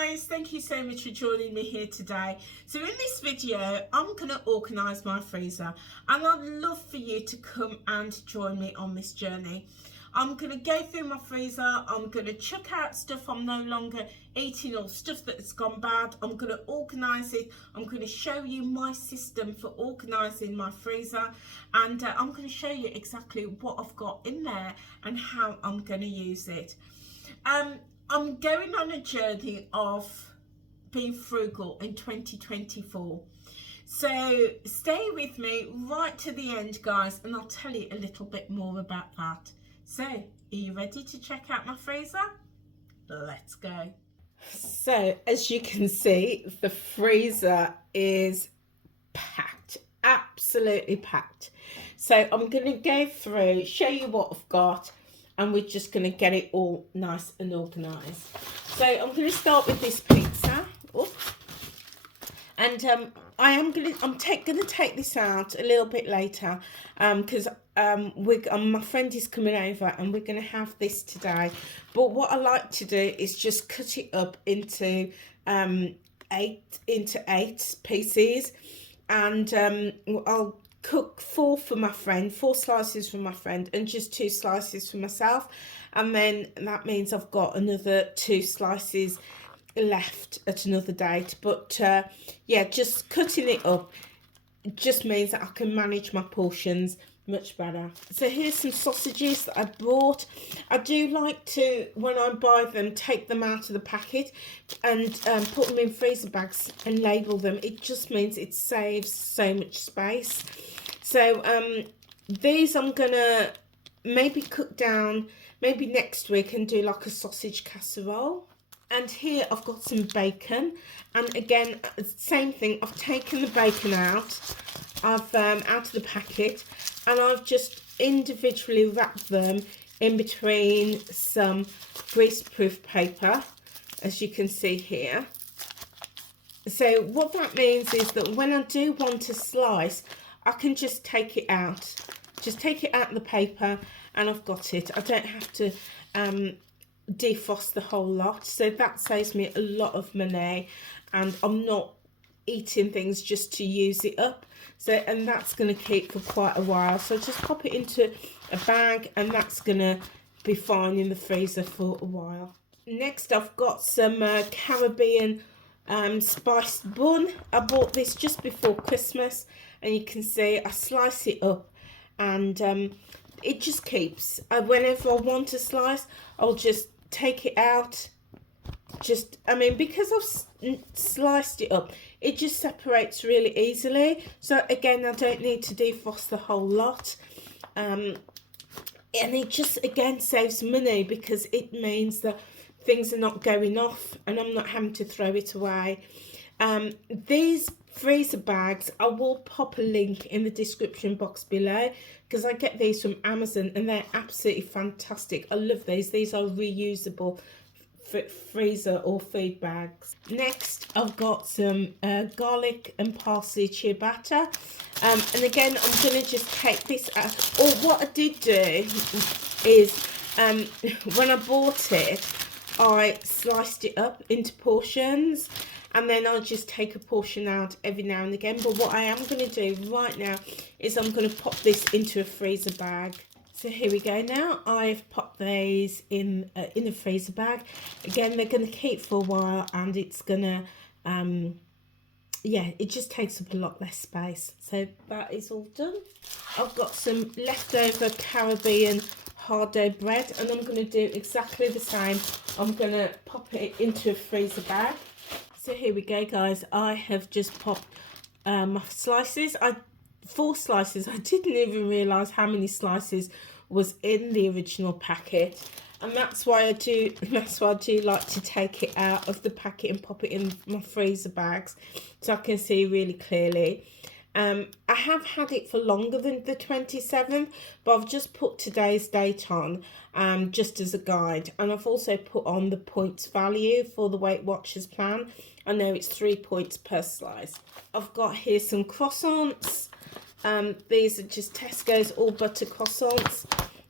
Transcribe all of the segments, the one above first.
guys, thank you so much for joining me here today. So in this video I'm going to organise my freezer, and I'd love for you to come and join me on this journey. I'm going to go through my freezer. I'm going to chuck out stuff I'm no longer eating or stuff that's gone bad. I'm going to organise it. I'm going to show you my system for organising my freezer, and I'm going to show you exactly what I've got in there and how I'm going to use it. I'm going on a journey of being frugal in 2024. So stay with me right to the end, guys, and I'll tell you a little bit more about that. So, are you ready to check out my freezer? Let's go. So, as you can see, the freezer is packed, absolutely packed. So, I'm going to go through, show you what I've got, and we're just going to get it all nice and organised. So, I'm going to start with this pizza. Oops. And I'm going to take this out a little bit later because my friend is coming over and we're going to have this today. But what I like to do is just cut it up into eight pieces, and I'll cook four slices for my friend, and just 2 slices for myself, and then that means I've got another 2 slices left at another date. But yeah, just cutting it up just means that I can manage my portions much better. So here's some sausages that I bought. I do like to, when I buy them, take them out of the packet and put them in freezer bags and label them. It just means it saves so much space. So these I'm gonna maybe cook down maybe next week and do like a sausage casserole. And here I've got some bacon, and again, same thing, I've taken the bacon out of the packet, and I've just individually wrapped them in between some greaseproof paper, as you can see here. So what that means is that when I do want to slice, I can just take it out of the paper, and I've got it. I don't have to defrost the whole lot, so that saves me a lot of money, and I'm not eating things just to use it up. So, and that's going to keep for quite a while, so just pop it into a bag and that's going to be fine in the freezer for a while. Next, I've got some Caribbean spiced bun. I bought this just before Christmas, and you can see I slice it up, and it just keeps, whenever I want a slice, I'll just take it out. Because I've sliced it up, it just separates really easily. So again, I don't need to defrost the whole lot. And it just, again, saves money because it means that things are not going off and I'm not having to throw it away. These freezer bags, I will pop a link in the description box below, because I get these from Amazon and they're absolutely fantastic. I love these. These are reusable freezer or food bags. Next, I've got some garlic and parsley ciabatta, and again, I'm going to just take this out. Or what I did do is when I bought it, I sliced it up into portions, and then I'll just take a portion out every now and again. But what I am going to do right now is I'm going to pop this into a freezer bag. So here we go now. I've popped these in a freezer bag. Again, they're going to keep for a while, and it's going to, yeah, it just takes up a lot less space. So that is all done. I've got some leftover Caribbean hard dough bread, and I'm going to do exactly the same. I'm going to pop it into a freezer bag. So here we go, guys. I have just popped my slices. 4 slices. I didn't even realise how many slices was in the original packet, and that's why I do like to take it out of the packet and pop it in my freezer bags so I can see really clearly. I have had it for longer than the 27th, but I've just put today's date on just as a guide, and I've also put on the points value for the Weight Watchers plan. I know it's 3 points per slice. I've got here some croissants. These are just Tesco's all butter croissants.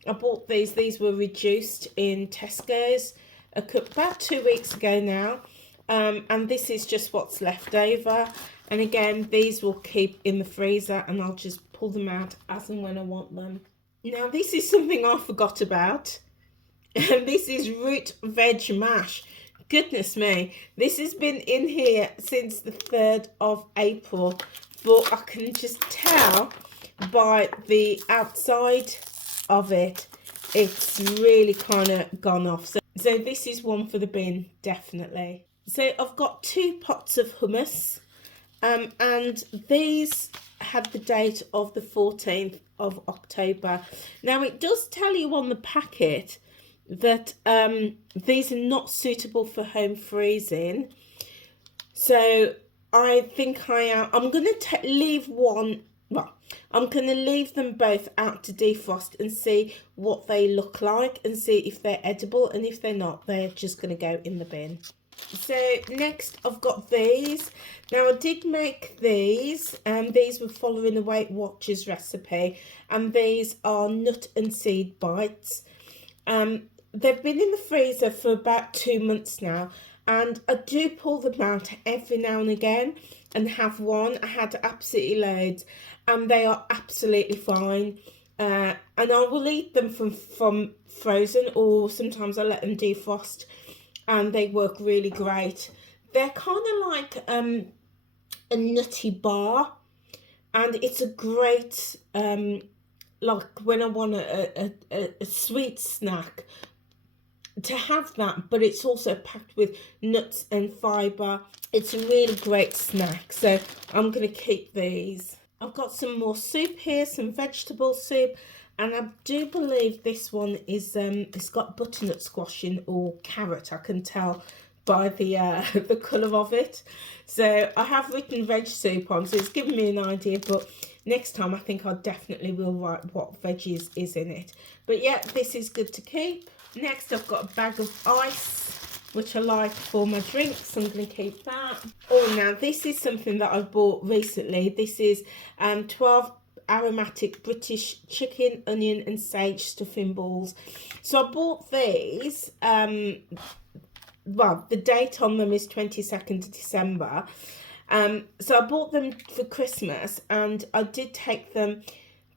I bought these were reduced in Tesco's about 2 weeks ago now. and this is just what's left over. And again, these will keep in the freezer, and I'll just pull them out as and when I want them. Now, this is something I forgot about, and this is root veg mash. Goodness me, this has been in here since the 3rd of April, but I can just tell by the outside of it, it's really kind of gone off. So this is one for the bin, definitely. So I've got 2 pots of hummus. And these had the date of the 14th of October. Now, it does tell you on the packet that these are not suitable for home freezing. So I think I'm going to leave one. Well, I'm going to leave them both out to defrost and see what they look like and see if they're edible. And if they're not, they're just going to go in the bin. So next I've got these. Now, I did make these, and these were following the Weight Watchers recipe, and these are nut and seed bites. They've been in the freezer for about 2 months now, and I do pull them out every now and again and have one. I had absolutely loads, and they are absolutely fine. And I will eat them from frozen, or sometimes I let them defrost, and they work really great. They're kind of like a nutty bar, and it's a great like when I want a sweet snack to have that, but it's also packed with nuts and fibre. It's a really great snack, so I'm going to keep these. I've got some more soup here, some vegetable soup, and I do believe this one is it's got butternut squash in, or carrot. I can tell by the the colour of it. So I have written veg soup on, so it's given me an idea, but next time I think I definitely will write what veggies is in it. But yeah, this is good to keep. Next, I've got a bag of ice, which I like for my drinks. I'm going to keep that. Oh, now this is something that I bought recently. This is 12 aromatic British chicken, onion and sage stuffing balls. So I bought these. Well, the date on them is 22nd of December. So I bought them for Christmas, and I did take them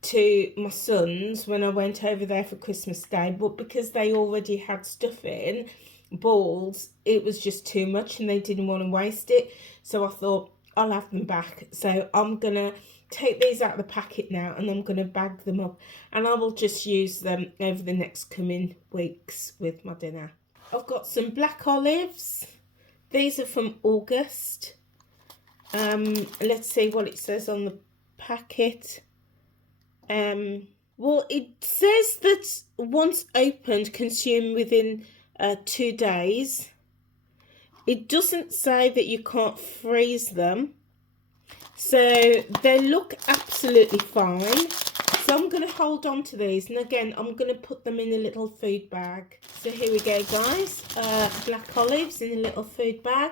to my son's when I went over there for Christmas Day, but because they already had stuffing balls, it was just too much and they didn't want to waste it. So I thought, I'll have them back. So I'm gonna take these out of the packet now, and I'm gonna bag them up, and I will just use them over the next coming weeks with my dinner. I've got some black olives. These are from August. Let's see what it says on the packet. Well, it says that once opened, consume within 2 days. It doesn't say that you can't freeze them. So they look absolutely fine. So I'm going to hold on to these, and again I'm going to put them in a little food bag. So here we go, guys. Black olives in a little food bag.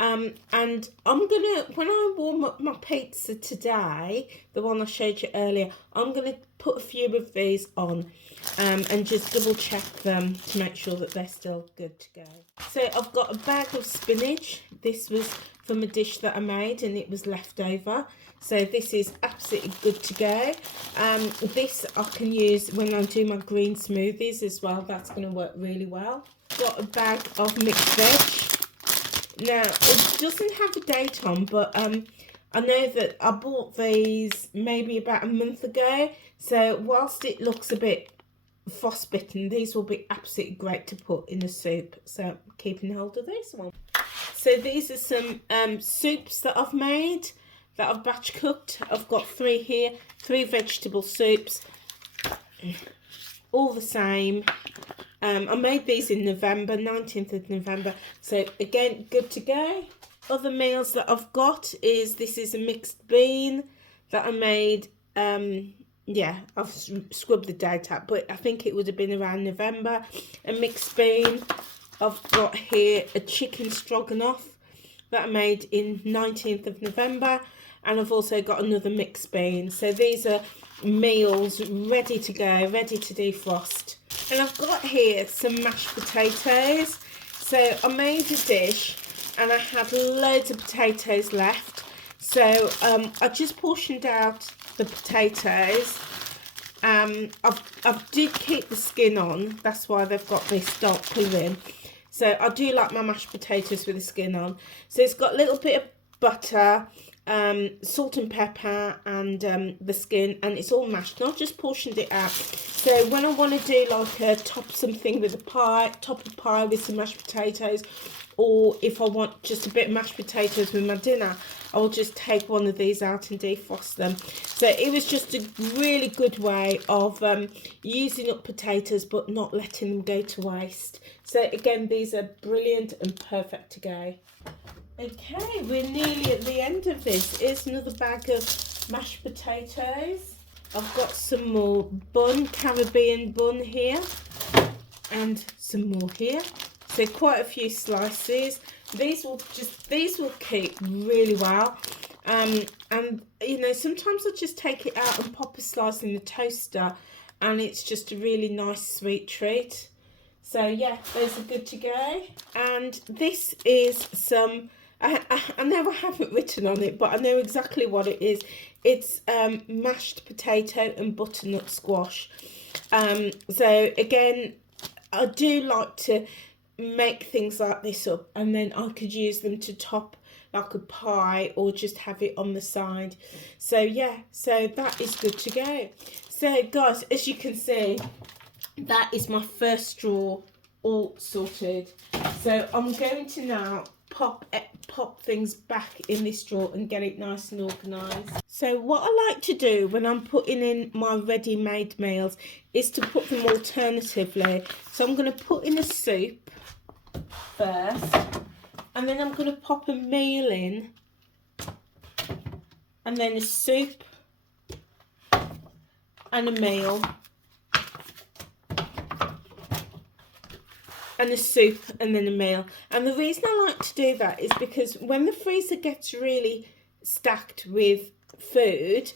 And I'm gonna, when I warm up my pizza today, the one I showed you earlier, I'm gonna put a few of these on and just double check them to make sure that they're still good to go. So I've got a bag of spinach. This was from a dish that I made and it was left over. So this is absolutely good to go. This I can use when I do my green smoothies as well. That's going to work really well. Got a bag of mixed veg. Now, it doesn't have a date on, but I know that I bought these maybe about a month ago. So whilst it looks a bit frostbitten, these will be absolutely great to put in a soup. So I'm keeping hold of this one. So these are some soups that I've made, that I've batch cooked. I've got 3 here, 3 vegetable soups, all the same. I made these in November, 19th of November. So again, good to go. Other meals that I've got is, this is a mixed bean that I made. Yeah, I've scrubbed the date out, but I think it would have been around November. A mixed bean. I've got here a chicken stroganoff that I made in 19th of November. And I've also got another mixed bean. So these are meals ready to go, ready to defrost. And I've got here some mashed potatoes. So I made a dish and I had loads of potatoes left. So I just portioned out the potatoes. I did keep the skin on, that's why they've got this dark colouring. So I do like my mashed potatoes with the skin on. So it's got a little bit of butter, salt and pepper, and the skin, and it's all mashed. And I've just portioned it out. So when I want to do like a top something with a pie, top of pie with some mashed potatoes, or if I want just a bit of mashed potatoes with my dinner, I'll just take one of these out and defrost them. So it was just a really good way of using up potatoes but not letting them go to waste. So again, these are brilliant and perfect to go. Okay, we're nearly at the end of this. Here's another bag of mashed potatoes. I've got some more bun, Caribbean bun here, and some more here. So quite a few slices. These will keep really well. And you know, sometimes I just take it out and pop a slice in the toaster, and it's just a really nice sweet treat. So yeah, those are good to go. And this is some, I know I haven't written on it, but I know exactly what it is. It's mashed potato and butternut squash. So again, I do like to make things like this up, and then I could use them to top like a pie or just have it on the side. So yeah, so that is good to go. So guys, as you can see, that is my first drawer all sorted. So I'm going to now pop things back in this drawer and get it nice and organised. So what I like to do when I'm putting in my ready-made meals is to put them alternatively. So I'm going to put in a soup first, and then I'm going to pop a meal in, and then a soup and a meal, and a soup and then a meal. And the reason I like to do that is because when the freezer gets really stacked with food,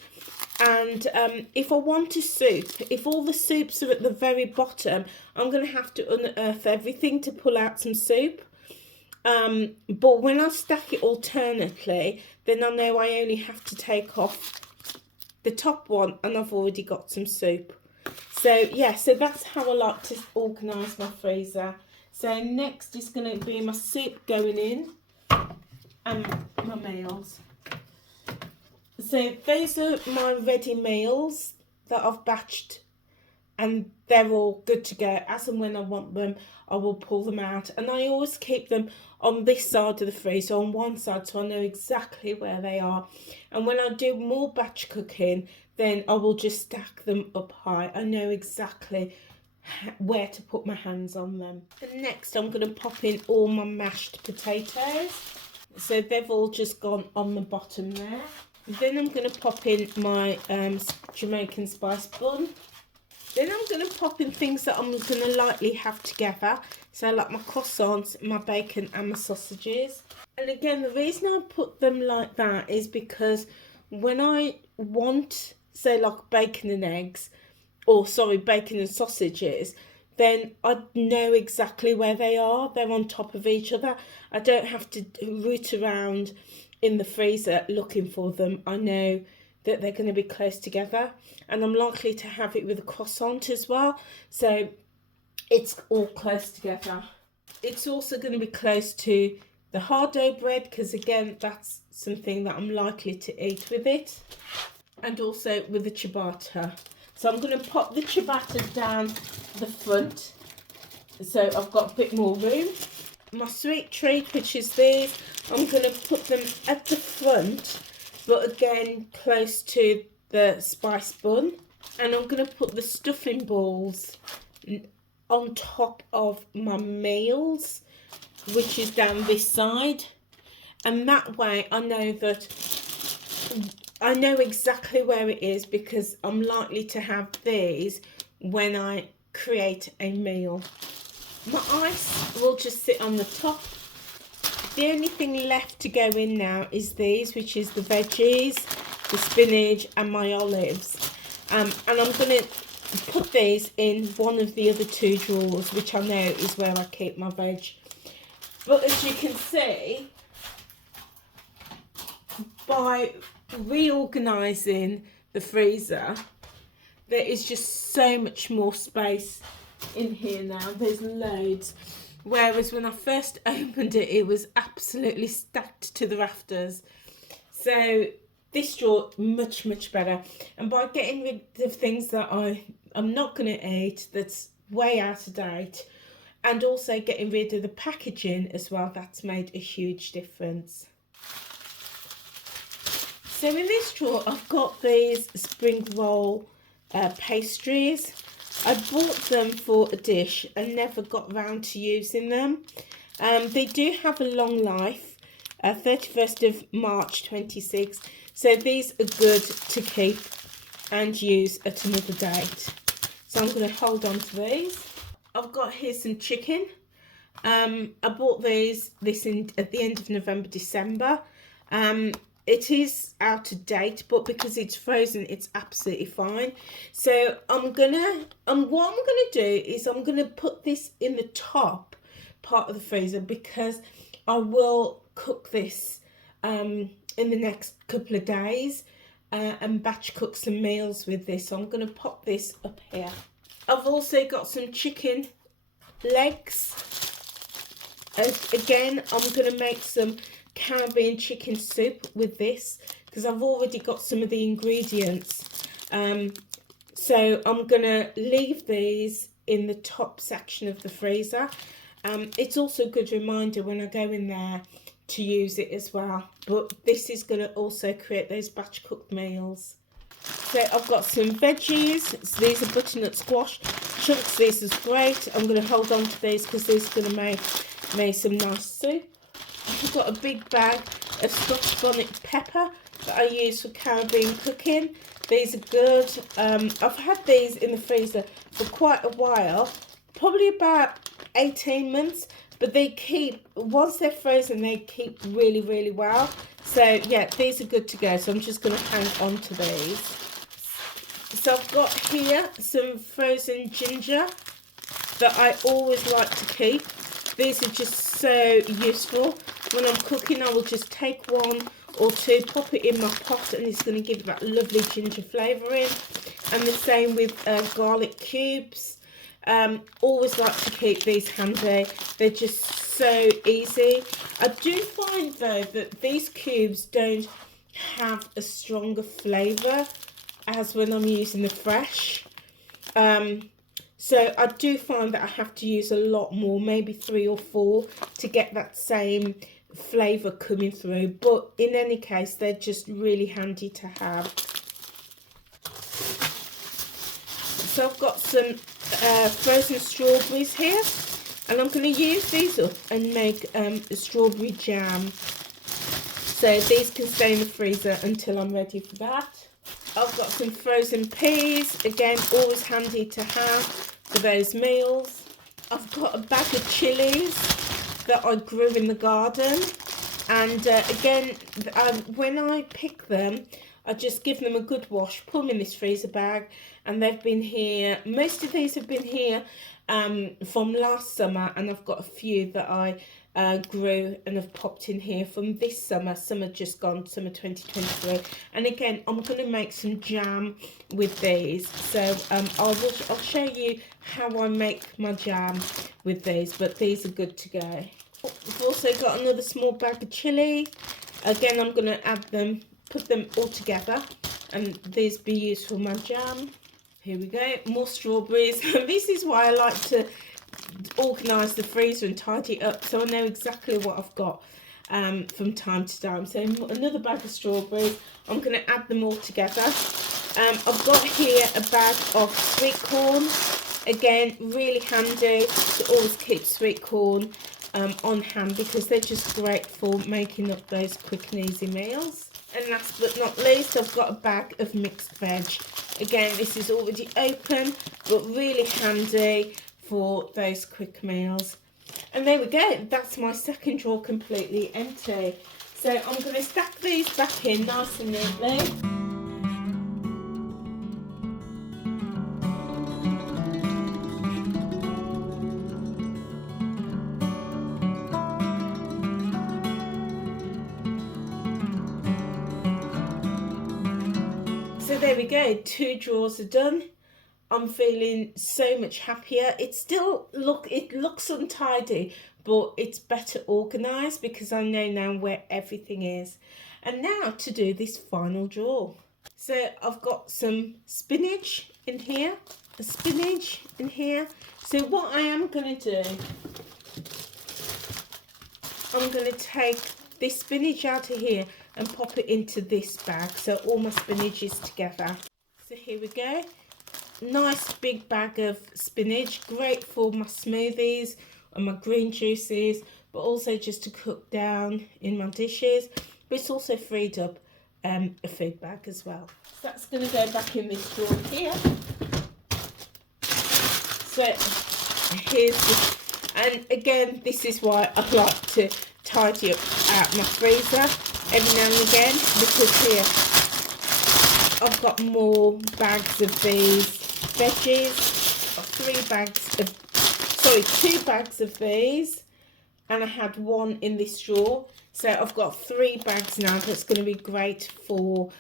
and if I want a soup, if all the soups are at the very bottom, I'm going to have to unearth everything to pull out some soup. But when I stack it alternately, then I know I only have to take off the top one and I've already got some soup. So yeah, so that's how I like to organise my freezer. So next is going to be my soup going in and my meals. So those are my ready meals that I've batched, and they're all good to go. As and when I want them, I will pull them out, and I always keep them on this side of the freezer, on one side, so I know exactly where they are. And when I do more batch cooking, then I will just stack them up high. I know exactly where to put my hands on them. And next I'm going to pop in all my mashed potatoes. So they've all just gone on the bottom there. Then I'm going to pop in my Jamaican spice bun. Then I'm going to pop in things that I'm going to lightly have together. So like my croissants, my bacon and my sausages. And again, the reason I put them like that is because when I want, say like bacon and eggs, or sorry, bacon and sausages, then I know exactly where they are. They're on top of each other. I don't have to root around in the freezer looking for them. I know that they're going to be close together, and I'm likely to have it with a croissant as well, so it's all close together. It's also going to be close to the hard dough bread, because again, that's something that I'm likely to eat with it, and also with the ciabatta. So I'm going to pop the ciabatta down the front, so I've got a bit more room. My sweet treat, which is these, I'm going to put them at the front, but again close to the spice bun. And I'm going to put the stuffing balls on top of my meals, which is down this side. And that way I know that I know exactly where it is, because I'm likely to have these when I create a meal. My ice will just sit on the top. The only thing left to go in now is these, which is the veggies, the spinach and my olives. And I'm going to put these in one of the other two drawers, which I know is where I keep my veg. But as you can see, by reorganising the freezer, there is just so much more space in here now. There's loads. Whereas when I first opened it, it was absolutely stacked to the rafters. So this drawer, much, much better. And by getting rid of things that I'm not going to eat, that's way out of date, and also getting rid of the packaging as well, that's made a huge difference. So in this drawer, I've got these spring roll pastries. I bought them for a dish and never got round to using them. They do have a long life, 31st of March 26. So these are good to keep and use at another date. So I'm going to hold on to these. I've got here some chicken. I bought this at the end of November, December. It is out of date, but because it's frozen, it's absolutely fine. So what I'm gonna do is I'm gonna put this in the top part of the freezer, because I will cook this in the next couple of days and batch cook some meals with this. So I'm gonna pop this up here. I've also got some chicken legs. Again, I'm gonna make some Caribbean chicken soup with this, because I've already got some of the ingredients. So I'm gonna leave these in the top section of the freezer. It's also a good reminder when I go in there to use it as well, but this is going to also create those batch cooked meals. So I've got some veggies. So these are butternut squash chunks. This is great. I'm going to hold on to these because these are going to make some nice soup. I've got a big bag of Scotch bonnet pepper that I use for Caribbean cooking. These are good. I've had these in the freezer for quite a while, probably about 18 months, but they keep, once they're frozen, they keep really, really well. So yeah, these are good to go. So I'm just going to hang on to these. So I've got here some frozen ginger that I always like to keep. These are just so useful. When I'm cooking, I will just take one or two, pop it in my pot, and it's going to give that lovely ginger flavouring. And the same with garlic cubes. Always like to keep these handy. They're just so easy. I do find though that these cubes don't have a stronger flavour as when I'm using the fresh. So I do find that I have to use a lot more, maybe 3 or 4, to get that same flavour coming through. But in any case, they're just really handy to have. So I've got some frozen strawberries here, and I'm going to use these up and make a strawberry jam. So these can stay in the freezer until I'm ready for that. I've got some frozen peas, again always handy to have for those meals. I've got a bag of chilies that I grew in the garden, and again when I pick them, I just give them a good wash, put them in this freezer bag, and they've been here, most of these have been here from last summer, and I've got a few that I grew and have popped in here from this summer. Some are just gone, summer 2023. And again, I'm going to make some jam with these. So I'll show you how I make my jam with these, but these are good to go. I've also got another small bag of chilli. Again, I'm going to add them, put them all together, and these be used for my jam. Here we go, more strawberries. This is why I like to organise the freezer and tidy it up, so I know exactly what I've got from time to time. So another bag of strawberries. I'm going to add them all together. I've got here a bag of sweet corn. Again, really handy to always keep sweet corn on hand, because they're just great for making up those quick and easy meals. And last but not least, I've got a bag of mixed veg. Again, this is already open, but really handy for those quick meals. And there we go, that's my second drawer completely empty. So I'm going to stack these back in nice and neatly. there we go, 2 drawers are done. I'm feeling so much happier. It still looks untidy, but it's better organised because I know now where everything is. And now to do this final drawer. So I've got some spinach in here, a spinach in here. So what I am going to do, I'm going to take this spinach out of here and pop it into this bag. So all my spinach is together. So here we go. Nice big bag of spinach, great for my smoothies and my green juices, but also just to cook down in my dishes. But it's also freed up a food bag as well. So that's going to go back in this drawer here. So here's this, and again, this is why I like to tidy up out my freezer every now and again, because here I've got more bags of these veggies, 2 bags of these, and I had 1 in this drawer, so I've got 3 bags now. That's going to be great for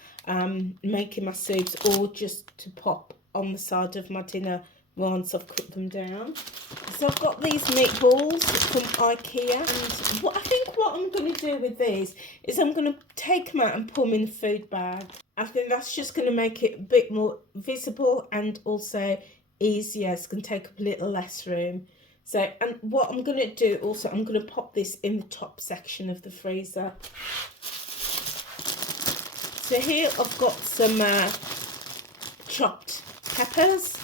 making my soups, or just to pop on the side of my dinner once I've cooked them down. So I've got these meatballs from IKEA, and what I'm going to do with these is I'm going to take them out and put them in a food bag. I think that's just going to make it a bit more visible and also easier. It's going to take up a little less room. So, and what I'm going to do also, I'm going to pop this in the top section of the freezer. So here I've got some chopped peppers.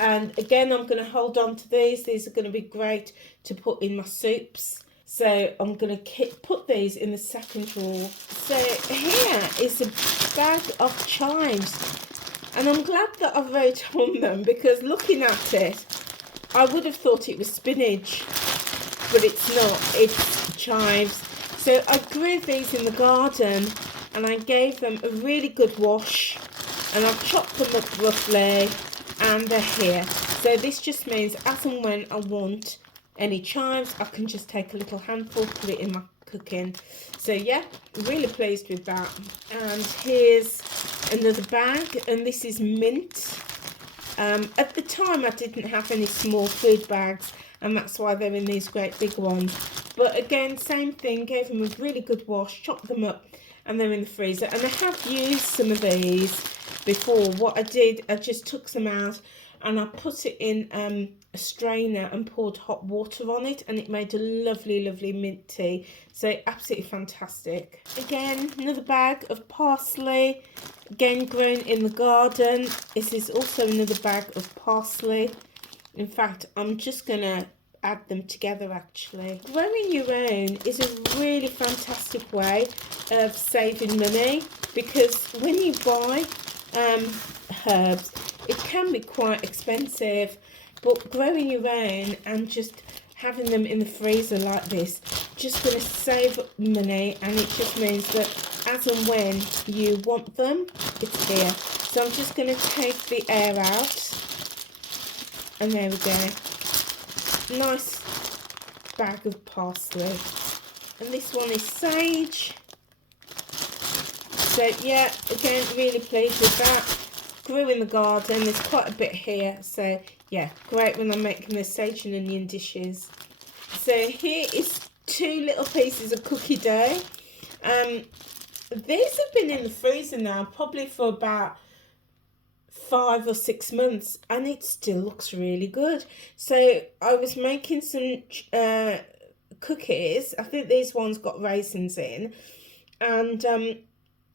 And again, I'm going to hold on to these. These are going to be great to put in my soups. So I'm going to put these in the second drawer. So here is a bag of chives. And I'm glad that I wrote on them, because looking at it, I would have thought it was spinach. But it's not. It's chives. So I grew these in the garden and I gave them a really good wash. And I've chopped them up roughly. And they're here. So this just means as and when I want any chives, I can just take a little handful, put it in my cooking. So yeah, really pleased with that. And here's another bag, and this is mint. At the time I didn't have any small food bags, and that's why they're in these great big ones. But again, same thing, gave them a really good wash, chopped them up, and they're in the freezer. And I have used some of these before. What I did, I just took some out and I put it in a strainer and poured hot water on it, and it made a lovely mint tea. So absolutely fantastic. Again, another bag of parsley, again grown in the garden. This is also another bag of parsley. In fact, I'm just gonna add them together actually. Growing your own is a really fantastic way of saving money, because when you buy herbs, it can be quite expensive, but growing your own and just having them in the freezer like this, just going to save money, and it just means that as and when you want them, it's here. So I'm just going to take the air out, and there we go. Nice bag of parsley, and this one is sage. So yeah, again, really pleased with that. Grew in the garden, there's quite a bit here, so yeah, great when I'm making the sage and onion dishes. So here is 2 little pieces of cookie dough. These have been in the freezer now probably for about 5 or 6 months, and it still looks really good. So I was making some cookies. I think these ones got raisins in, and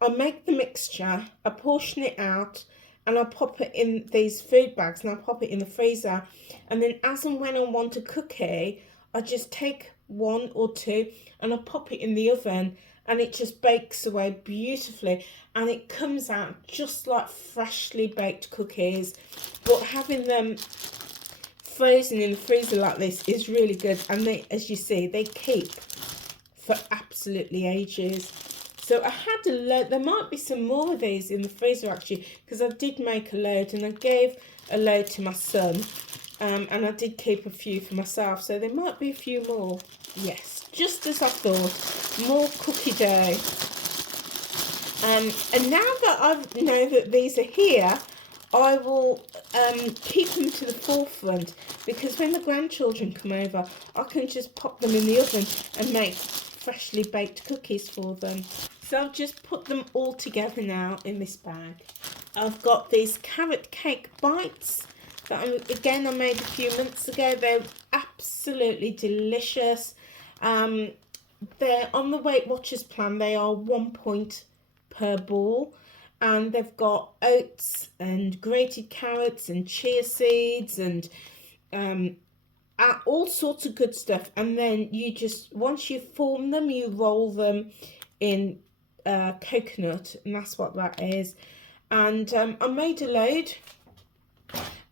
I make the mixture, I portion it out, and I pop it in these food bags, and I pop it in the freezer. And then as and when I want a cookie, I just take 1 or 2 and I pop it in the oven, and it just bakes away beautifully, and it comes out just like freshly baked cookies. But having them frozen in the freezer like this is really good, and they, as you see, they keep for absolutely ages. So I had a load. There might be some more of these in the freezer actually, because I did make a load, and I gave a load to my son, and I did keep a few for myself. So there might be a few more. Yes, just as I thought, more cookie dough. And now that I know that these are here, I will keep them to the forefront, because when the grandchildren come over, I can just pop them in the oven and make freshly baked cookies for them. So I've just put them all together now in this bag. I've got these carrot cake bites that I made a few months ago. They're absolutely delicious. They're on the Weight Watchers plan. They are 1 point per ball, and they've got oats and grated carrots and chia seeds and all sorts of good stuff. And then you just, once you form them, you roll them in coconut, and that's what that is. And I made a load,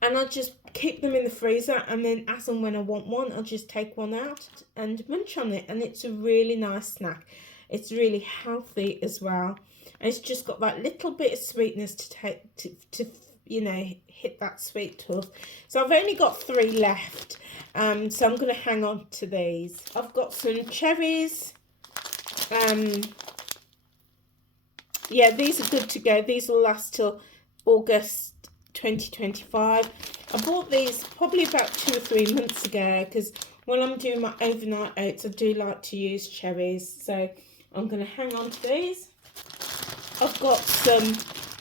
and I just keep them in the freezer, and then as and when I want one, I'll just take one out and munch on it. And it's a really nice snack. It's really healthy as well, and it's just got that little bit of sweetness to take to you know, hit that sweet tooth. So I've only got 3 left, so I'm going to hang on to these. I've got some cherries. Yeah, these are good to go. These will last till August 2025. I bought these probably about 2 or 3 months ago, because when I'm doing my overnight oats, I do like to use cherries. So I'm going to hang on to these. I've got some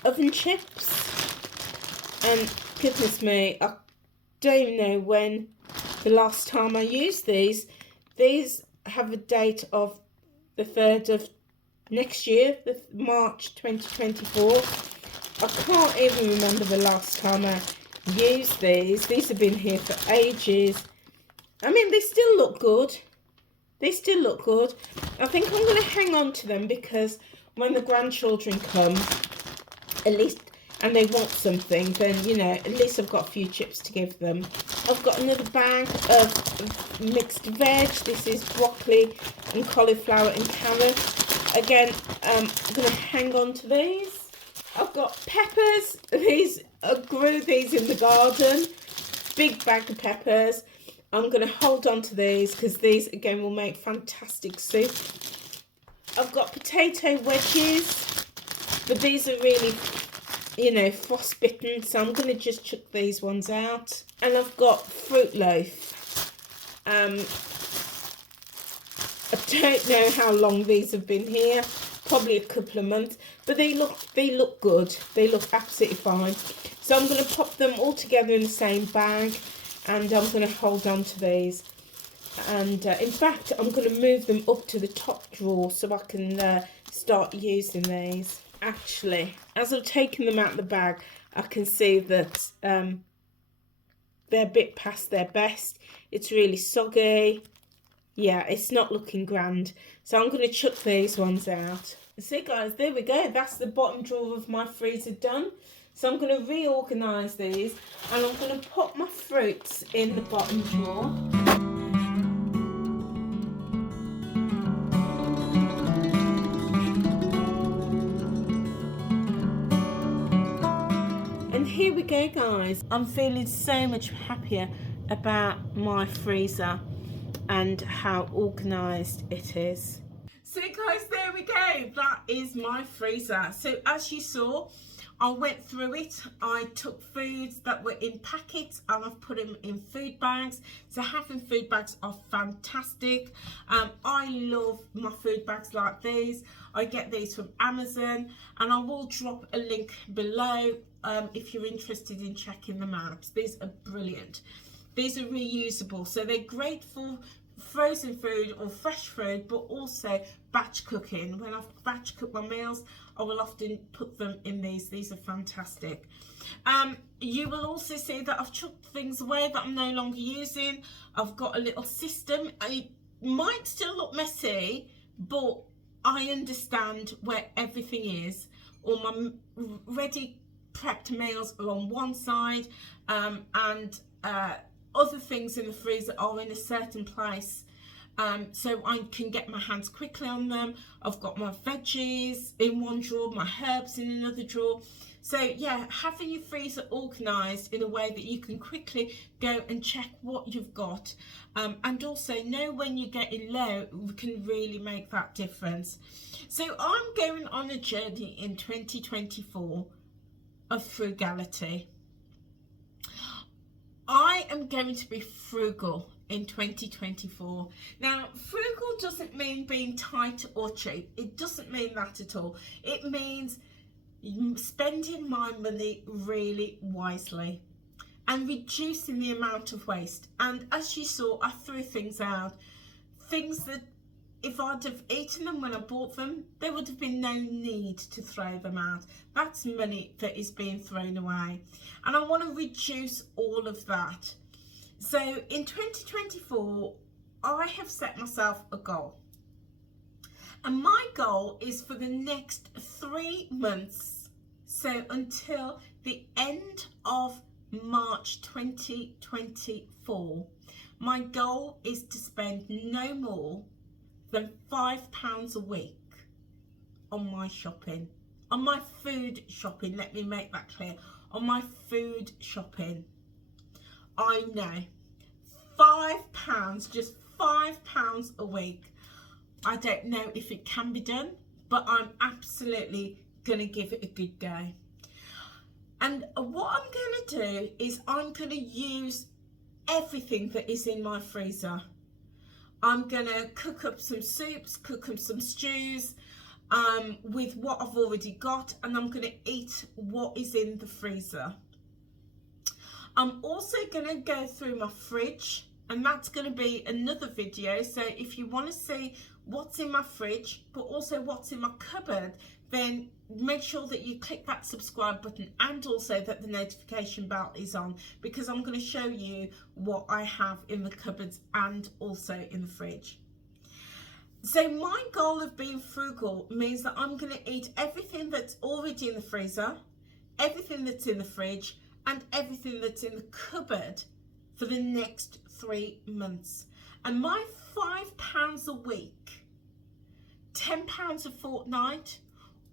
oven chips, and goodness me, I don't know when the last time I used these. These have a date of the 3rd of next year, March 2024. I can't even remember the last time I used these. These have been here for ages. I mean, they still look good. They still look good. I think I'm going to hang on to them, because when the grandchildren come, at least, and they want something, then, you know, at least I've got a few chips to give them. I've got another bag of mixed veg. This is broccoli and cauliflower and carrot. Again, I'm going to hang on to these. I've got peppers. I grew these in the garden. Big bag of peppers. I'm going to hold on to these, because these, again, will make fantastic soup. I've got potato wedges, but these are really, you know, frostbitten, so I'm going to just chuck these ones out. And I've got fruit loaf. I don't know how long these have been here, probably a couple of months, but they look good. They look absolutely fine. So I'm going to pop them all together in the same bag, and I'm going to hold on to these. And in fact, I'm going to move them up to the top drawer so I can start using these. Actually, as I've taken them out of the bag, I can see that they're a bit past their best. It's really soggy. Yeah, it's not looking grand. So I'm going to chuck these ones out. See, guys, there we go. That's the bottom drawer of my freezer done. So I'm going to reorganise these, and I'm going to put my fruits in the bottom drawer. And here we go, guys. I'm feeling so much happier about my freezer and how organised it is. So guys, there we go. That is my freezer. So as you saw, I went through it. I took foods that were in packets and I've put them in food bags. So having food bags are fantastic. I love my food bags like these. I get these from Amazon, and I will drop a link below if you're interested in checking them out. These are brilliant. These are reusable, so they're great for frozen food or fresh food, but also batch cooking. When I've batch cooked my meals, I will often put them in these. These are fantastic. You will also see that I've chucked things away that I'm no longer using. I've got a little system. It might still look messy, but I understand where everything is. All my ready prepped meals are on one side, and other things in the freezer are in a certain place. so I can get my hands quickly on them. I've got my veggies in one drawer, my herbs in another drawer. So yeah, having your freezer organised in a way that you can quickly go and check what you've got, and also know when you're getting low can really make that difference. So I'm going on a journey in 2024 of frugality. I am going to be frugal in 2024. Now, frugal doesn't mean being tight or cheap. It doesn't mean that at all. It means spending my money really wisely and reducing the amount of waste. And as you saw, I threw things out, things that if I'd have eaten them when I bought them, there would have been no need to throw them out. That's money that is being thrown away, and I want to reduce all of that. So in 2024 I have set myself a goal, and my goal is for the next 3 months, so until the end of March 2024, my goal is to spend no more than £5 a week on my shopping, on my food shopping. Let me make that clear, on my food shopping. I know, £5, just £5 a week. I don't know if it can be done, but I'm absolutely gonna give it a good go. And what I'm gonna do is I'm gonna use everything that is in my freezer. I'm gonna cook up some soups, cook up some stews with what I've already got, and I'm gonna eat what is in the freezer. I'm also gonna go through my fridge, and that's gonna be another video. So if you want to see what's in my fridge, but also what's in my cupboard, then make sure that you click that subscribe button, and also that the notification bell is on, because I'm going to show you what I have in the cupboards and also in the fridge. So my goal of being frugal means that I'm going to eat everything that's already in the freezer, everything that's in the fridge, and everything that's in the cupboard for the next 3 months. And my £5 a week, £10 a fortnight,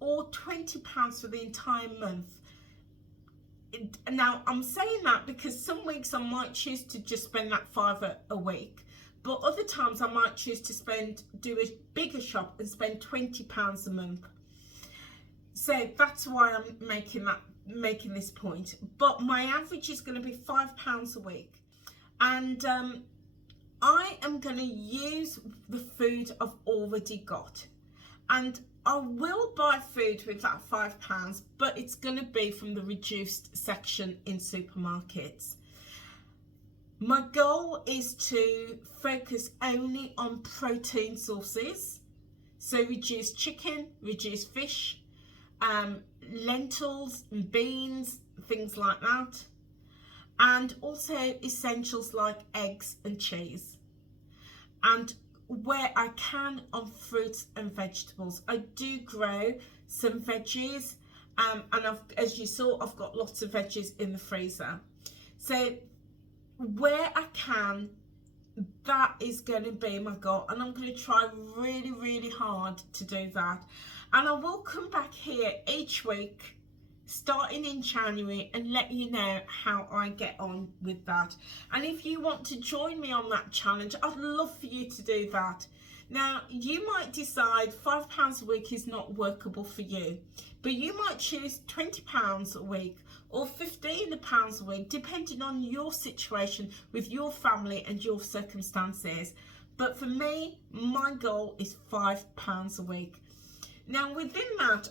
or £20 for the entire month. Now, I'm saying that because some weeks I might choose to just spend that £5 a week, but other times I might choose to do a bigger shop and spend £20 a month. So that's why I'm making this point. But my average is going to be £5 a week, and I am going to use the food I've already got, and I will buy food with that £5, but it's going to be from the reduced section in supermarkets. My goal is to focus only on protein sources, so reduce chicken, reduce fish, lentils and beans, things like that, and also essentials like eggs and cheese, and where I can on fruits and vegetables. I do grow some veggies, and as you saw, I've got lots of veggies in the freezer. So where I can, that is going to be my goal, and I'm going to try really, really hard to do that. And I will come back here each week starting in January and let you know how I get on with that. And if you want to join me on that challenge, I'd love for you to do that. Now, you might decide £5 a week is not workable for you, but you might choose £20 a week or £15 a week, depending on your situation with your family and your circumstances. But for me, my goal is £5 a week. Now, within that,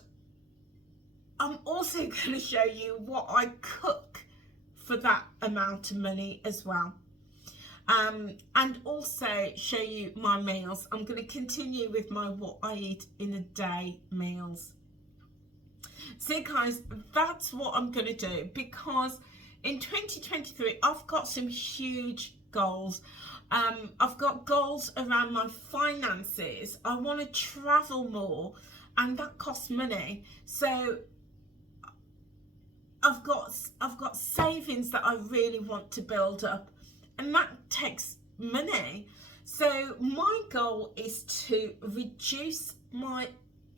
I'm also going to show you what I cook for that amount of money as well, and also show you my meals. I'm going to continue with my what I eat in a day meals. So guys, that's what I'm going to do, because in 2023 I've got some huge goals. I've got goals around my finances. I want to travel more, and that costs money. So I've got savings that I really want to build up, and that takes money. So my goal is to reduce my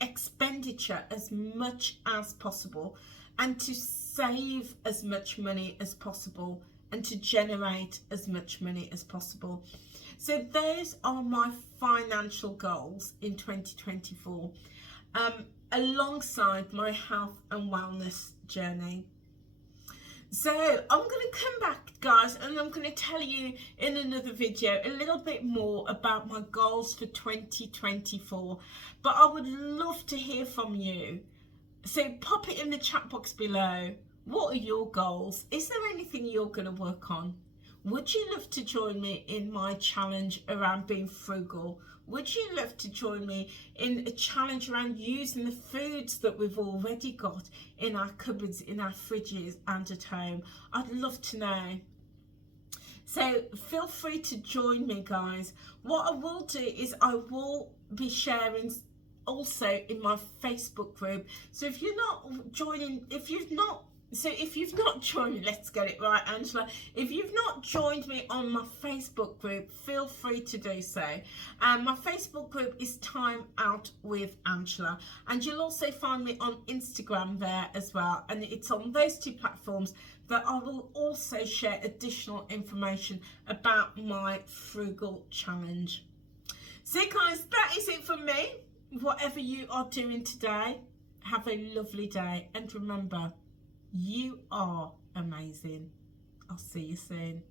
expenditure as much as possible, and to save as much money as possible, and to generate as much money as possible. So those are my financial goals in 2024, alongside my health and wellness journey. So I'm going to come back, guys, and I'm going to tell you in another video a little bit more about my goals for 2024. But I would love to hear from you. So pop it in the chat box below. What are your goals? Is there anything you're going to work on? Would you love to join me in my challenge around being frugal? Would you love to join me in a challenge around using the foods that we've already got in our cupboards, in our fridges and at home? I'd love to know. So feel free to join me, guys. What I will do is I will be sharing also in my Facebook group. So if you're not joining, if you've not joined me, let's get it right, Angela. If you've not joined me on my Facebook group, feel free to do so. My Facebook group is Time Out with Angela, and you'll also find me on Instagram there as well. And it's on those two platforms that I will also share additional information about my frugal challenge. So guys, that is it from me. Whatever you are doing today, have a lovely day, and remember, you are amazing. I'll see you soon.